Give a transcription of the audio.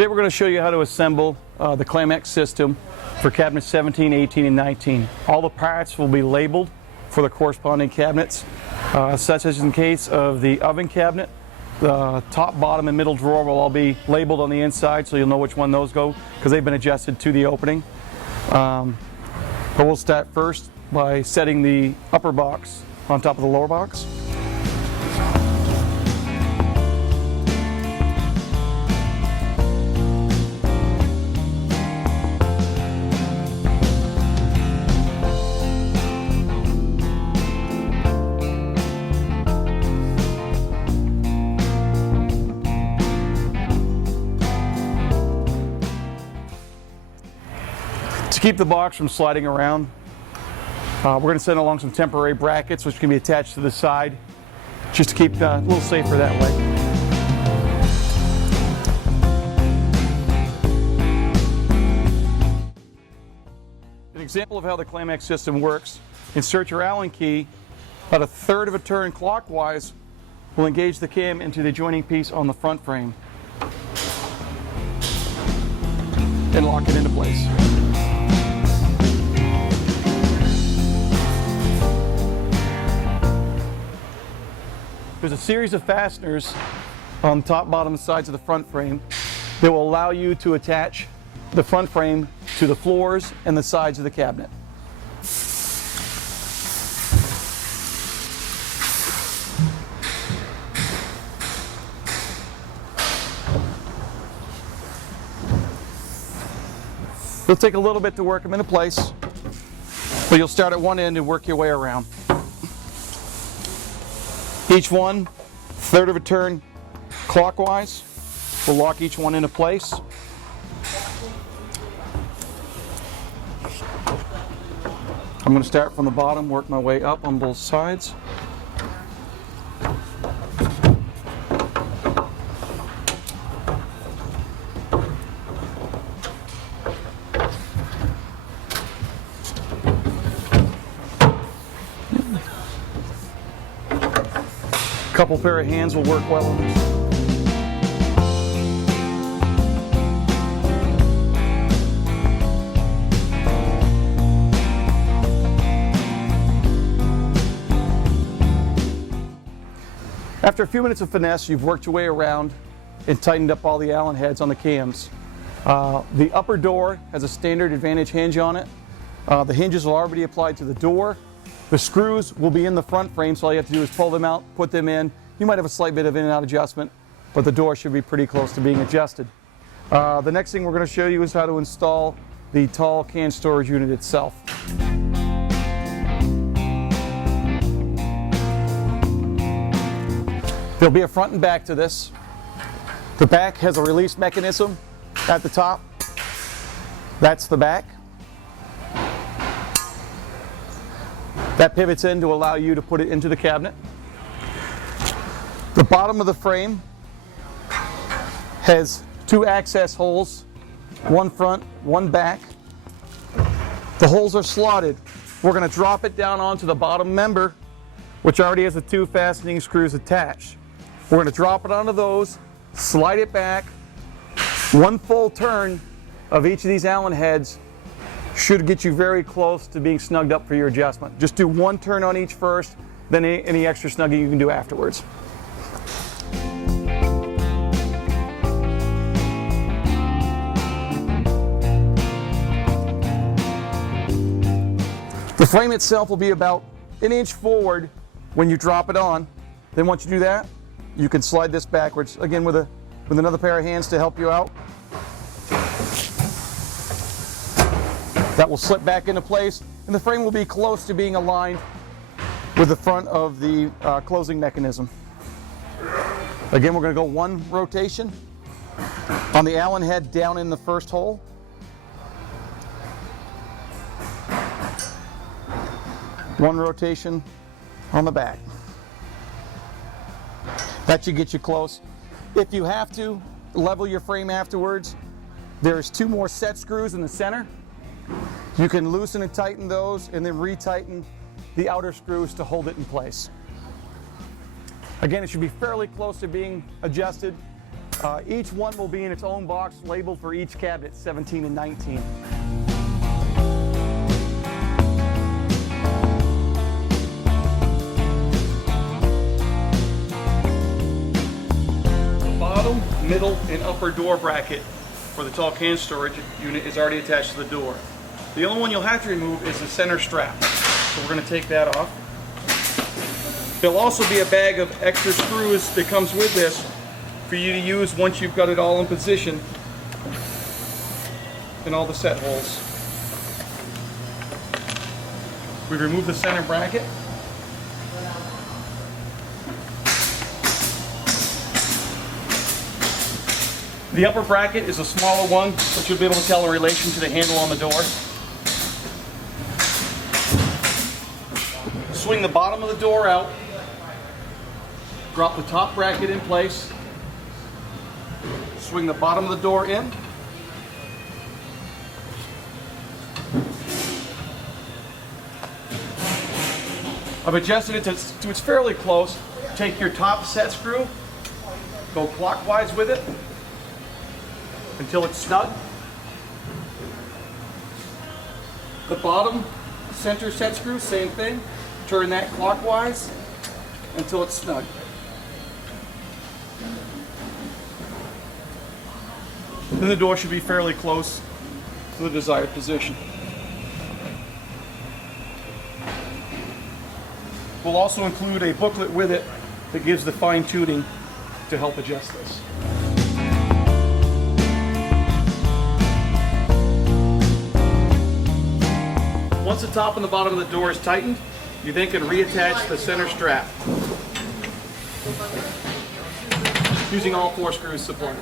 Today we're going to show you how to assemble the Clamex system for cabinets 17, 18, and 19. All the parts will be labeled for the corresponding cabinets, such as in case of the oven cabinet. The top, bottom, and middle drawer will all be labeled on the inside, so you'll know which one those go because they've been adjusted to the opening. But we'll start first by setting the upper box on top of the lower box. To keep the box from sliding around, we're going to send along some temporary brackets which can be attached to the side just to keep it a little safer that way. An example of how the Clamex system works: insert your Allen key about 1/3 of a turn clockwise will engage the cam into the joining piece on the front frame and lock it into place. There's a series of fasteners on the top, bottom, and sides of the front frame that will allow you to attach the front frame to the floors and the sides of the cabinet. It'll take a little bit to work them into place, but you'll start at one end and work your way around. Each one, 1/3 of a turn clockwise. We'll lock each one into place. I'm going to start from the bottom, work my way up on both sides. A couple pair of hands will work well on this. After a few minutes of finesse, you've worked your way around and tightened up all the Allen heads on the cams. The upper door has a standard advantage hinge on it. The hinges are already applied to the door. The screws will be in the front frame, so all you have to do is pull them out, put them in. You might have a slight bit of in and out adjustment, but the door should be pretty close to being adjusted. The next thing we're going to show you is how to install the tall can storage unit itself. There'll be a front and back to this. The back has a release mechanism at the top. That's the back. That pivots in to allow you to put it into the cabinet. The bottom of the frame has 2 access holes, one front, one back. The holes are slotted. We're going to drop it down onto the bottom member, which already has the 2 fastening screws attached. We're going to drop it onto those, slide it back. One full turn of each of these Allen heads should get you very close to being snugged up for your adjustment. Just do one turn on each first, then any extra snugging you can do afterwards. The frame itself will be about 1 inch forward when you drop it on. Then once you do that, you can slide this backwards, again with another pair of hands to help you out. That will slip back into place, and the frame will be close to being aligned with the front of the closing mechanism. Again, we're going to go one rotation on the Allen head down in the first hole. One rotation on the back. That should get you close. If you have to level your frame afterwards, there's 2 more set screws in the center. You can loosen and tighten those and then retighten the outer screws to hold it in place. Again, it should be fairly close to being adjusted. Each one will be in its own box, labeled for each cabinet, 17 and 19. The bottom, middle, and upper door bracket for the tall can storage unit is already attached to the door. The only one you'll have to remove is the center strap. So we're going to take that off. There'll also be a bag of extra screws that comes with this for you to use once you've got it all in position in all the set holes. We remove the center bracket. The upper bracket is a smaller one, but you'll be able to tell in relation to the handle on the door. Swing the bottom of the door out. Drop the top bracket in place. Swing the bottom of the door in. I've adjusted it to it's fairly close. Take your top set screw, go clockwise with it until it's snug. The bottom center set screw, same thing. Turn that clockwise until it's snug. Then the door should be fairly close to the desired position. We'll also include a booklet with it that gives the fine tuning to help adjust this. Once the top and the bottom of the door is tightened, you then can reattach the center strap using all 4 screws supplied.